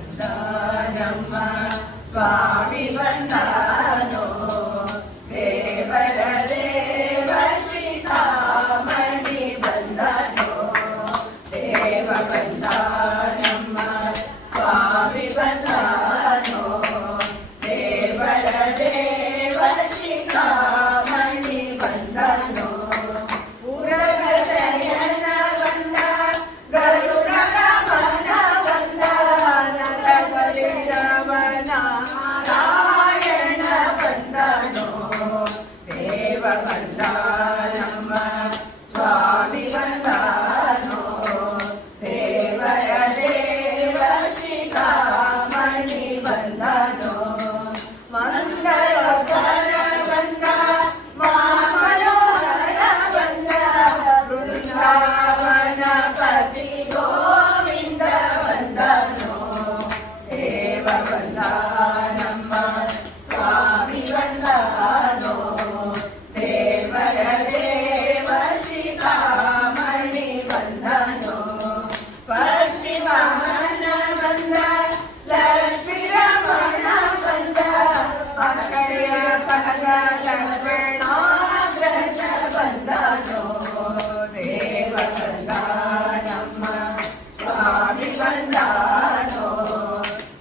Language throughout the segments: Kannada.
ಬಂದಾನಮ್ಮ ಸ್ವಾಮಿ ಬಂದಾನೋ ದೇವರ ದೇವ ಶ್ರೀರಾಮಣಿ ಬಂದನೋ ದೇವ ಬಂದಾನಮ್ಮ ಸ್ವಾಮಿ ಬಂದಾನೋ ದೇವರ ದೇವ ಶ್ರೀರಾಮಣಿ ಬಂದನೋ ನಾರಾಯಣ ಬಂದನೋ ದೇವ ಬಂದಾನಮ್ಮ ಸ್ವಾಮಿ ಬಂದಾನೋ ದೇವರ ದೇವ ಶ್ರೀರಾಮಣಿ ಬಂದನೋ ಮಂಗಳಕರ ಬಂದ ಮನೋಹರ ಬಂದ ಬೃಂದಾವನ ಪತಿ ಗೋವಿಂದ ಬಂದನೋ ದೇವ ಬಂದಾನಮ್ಮ ಸ್ವಾಮಿ ಬಂದಾನೋ ದೇವರ ದೇವ ಶ್ರೀರಾಮಣಿ ಬಂದನೋ ಪಶ್ಚಿಮನ ಬಂದ ಲಕ್ಷ್ಮೀ ರಮಣ ಬಂದ ಮಕ್ಕಳ ಪಗ ಲಕ್ಷ್ಮಣಾಗ್ರಜ ಬಂದನೋ ದೇವ ಬಂದಾನಮ್ಮ ಸ್ವಾಮಿ ಬಂದಾನೋ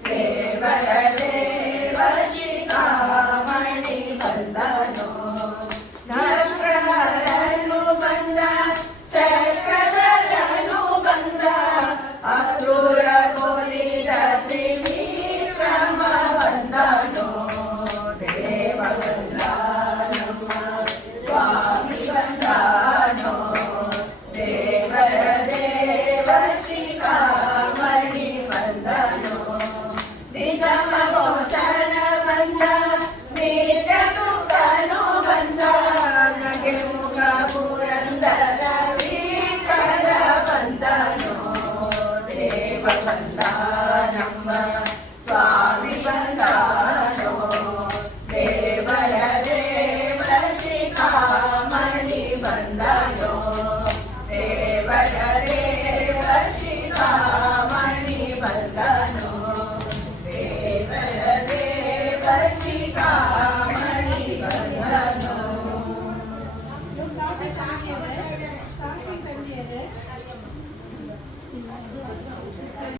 ದೇವರ ದೇವ ಶ್ರೀರಾಮಣಿ ಬಂದನೋ ನರಹರನು ಬಂದ ಚಕ್ರಧರನು ಬಂದ ಅಕ್ರೂರ ಗೋಲಿದ ತ್ರಿವಿಕ್ರಮ ಬಂದನೋ ದೇವ ಬಂದಾನಮ್ಮ ಸ್ವಾಮಿ ಬಂದಾನೋ ದೇವರ ದೇವ ಶ್ರೀರಾಮಣಿ ಬಂದನೋ ನಿಗಮ ಗೋಚರ ಬಂದ ನೀರನುಕನು ಬಂದ ನಗೆ ಮುಖ ಪುರಂದರ ವಿಠಲ ಬಂದನೋ ದೇವ ಬಂದಾನಮ್ಮ ಸ್ವಾಮಿ ಬಂದಾನೋ ದೇವರ ದೇವ ಶ್ರೀರಾಮಣಿ ಬಂದನೋ ದೇವರ ದೇವ ಶ್ರೀರಾಮಣಿ ಬಂದನೋ ದೇವರ ದೇವ ಶ್ರೀರಾಮಣಿ ಬಂದನೋ